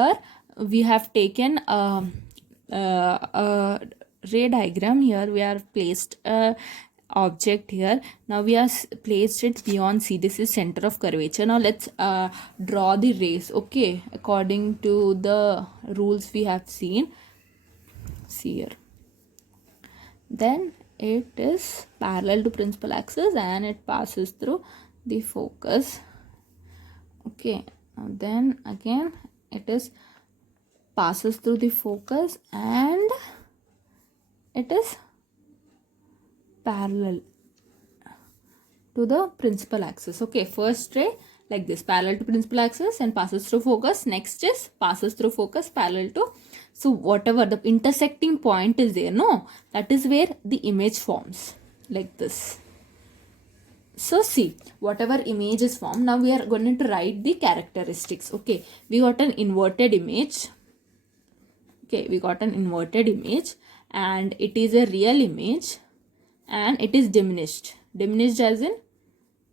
here we have taken a ray diagram. Here we are placed a object here. Now we are placed it beyond C. This is center of curvature. Now let's draw the rays, okay, according to the rules we have seen. See here, then it is parallel to principal axis and it passes through the focus. Okay, then again it is passes through the focus and it is parallel to the principal axis. Okay, first ray like this, parallel to principal axis and passes through focus. Next is passes through focus parallel to, so whatever the intersecting point is there, no, that is where the image forms like this. So see, whatever image is formed, now we are going to write the characteristics. Okay, we got an inverted image. Okay, we got an inverted image and it is a real image and it is diminished. Diminished as in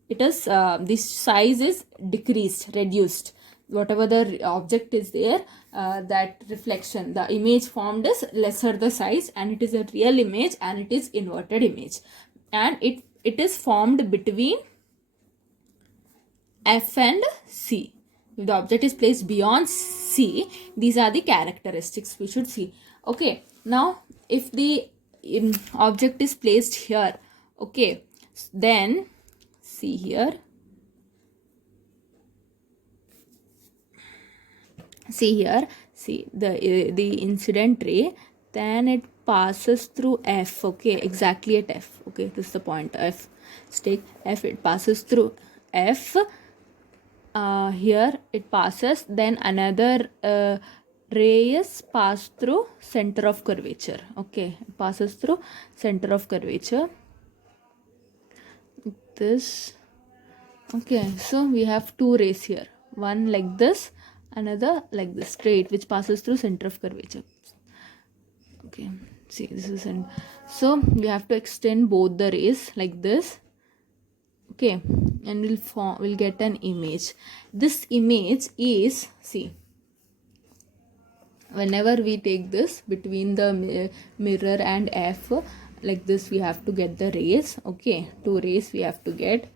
it is this size is decreased, reduced. Whatever the object is there, that reflection, the image formed is lesser the size and it is a real image and it is inverted image, and it is formed between F and C. If the object is placed beyond C, these are the characteristics we should see. Okay, now if the object is placed here, okay, then see here, see the incident ray, then it passes through F. Okay, exactly at F. Okay, this is the point F. Take F, it passes through F. Here it passes, then another ray is passed through center of curvature. Okay, it passes through center of curvature like this. Okay, so we have two rays here, one like this, another like this, straight, which passes through center of curvature. Okay, see, this is so we have to extend both the rays like this. Okay, and we'll get an image. This image is, see, whenever we take this between the mirror and F like this, we have to get the rays. Okay, two rays we have to get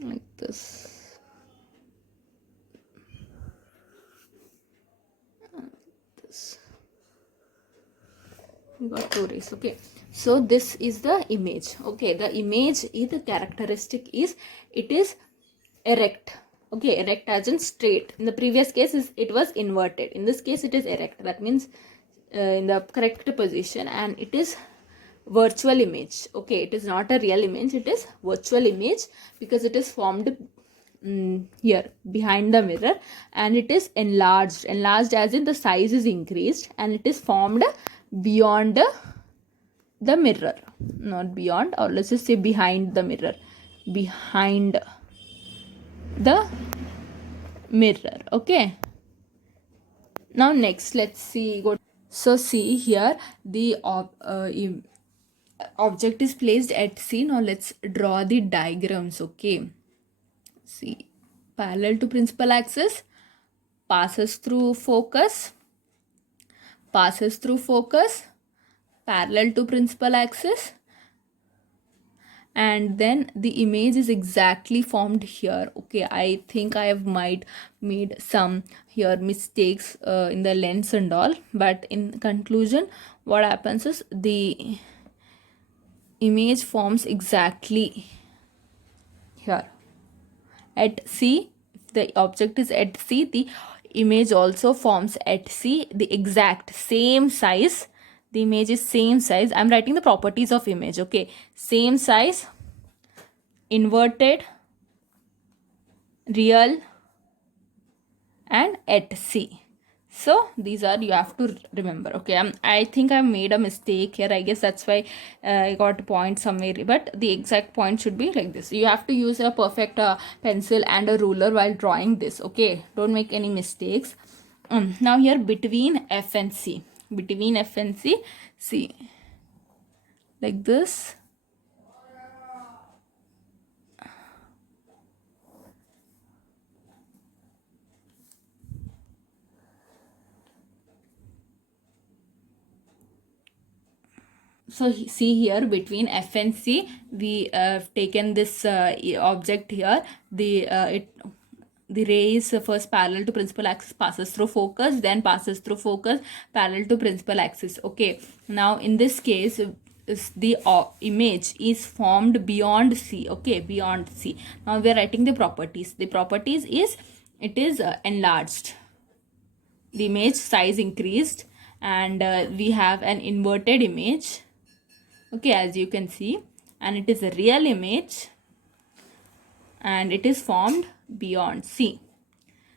like this. We got two rays. Okay, so this is the image. Okay, the image is the characteristic is it is erect. Okay, erect as in straight. In the previous case it was inverted. In this case it is erect. That means in the correct position, and it is virtual image. Okay, it is not a real image, it is virtual image because it is formed here behind the mirror, and it is enlarged as in the size is increased, and it is formed beyond the mirror, not beyond, or let's just say behind the mirror, behind the mirror. Okay, now next let's see. So see here, the object is placed at C. Now let's draw the diagrams. Okay, see, parallel to principal axis, passes through focus, parallel to principal axis, and then the image is exactly formed here. Okay, I think I have might made some here mistakes in the lens and all, but in conclusion what happens is the image forms exactly here at C. If the object is at C, the image also forms at C, the exact same size. The image is same size. I'm writing the properties of image. Okay, same size, inverted, real, and at C. So these are, you have to remember. Okay, I think I made a mistake here. I guess that's why I got a point somewhere, but the exact point should be like this. You have to use a perfect pencil and a ruler while drawing this. Okay, don't make any mistakes. Now here between F and C, see, like this. So see here, between F and C, we have taken this object here. The ray is first parallel to principal axis, passes through focus, then passes through focus parallel to principal axis. Okay, now in this case, is the image is formed beyond C. Okay, beyond C. Now we are writing the properties. The properties is, it is enlarged, the image size increased, and we have an inverted image. Okay, as you can see, and it is a real image, and it is formed beyond C.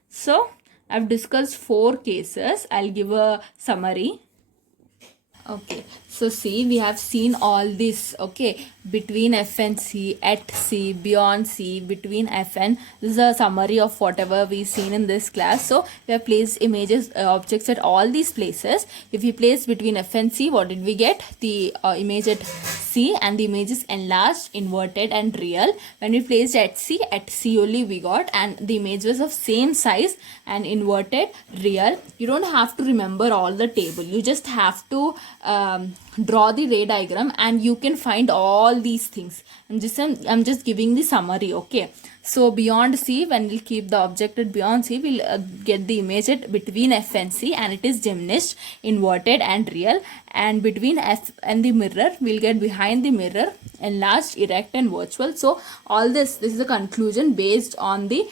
So I've discussed 4 cases. I'll give a summary. Okay, so see, we have seen all this. Okay, between F and C, at C, beyond C, between F and, this is a summary of whatever we've seen in this class. So we have placed images, objects at all these places. If we place between F and C, what did we get? The image at C, and the image is enlarged, inverted and real. When we placed at C only we got, and the image was of same size and inverted, real. You don't have to remember all the table. You just have to draw the ray diagram and you can find all these things. I'm just giving the summary. Okay, so beyond C, when we'll keep the object at beyond C, we'll get the image at between F and C, and it is diminished, inverted and real. And between F and the mirror, we'll get behind the mirror, enlarged, erect and virtual. So all this is a conclusion based on the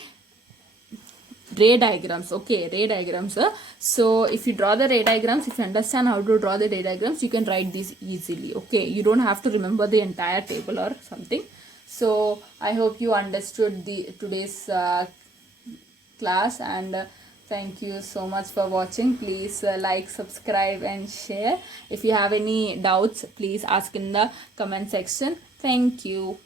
ray diagrams. Okay, ray diagrams. So if you draw the ray diagrams, if you understand how to draw the ray diagrams, you can write these easily. Okay, you don't have to remember the entire table or something. So I hope you understood the today's class, and thank you so much for watching. Please like, subscribe and share. If you have any doubts, please ask in the comment section. Thank you.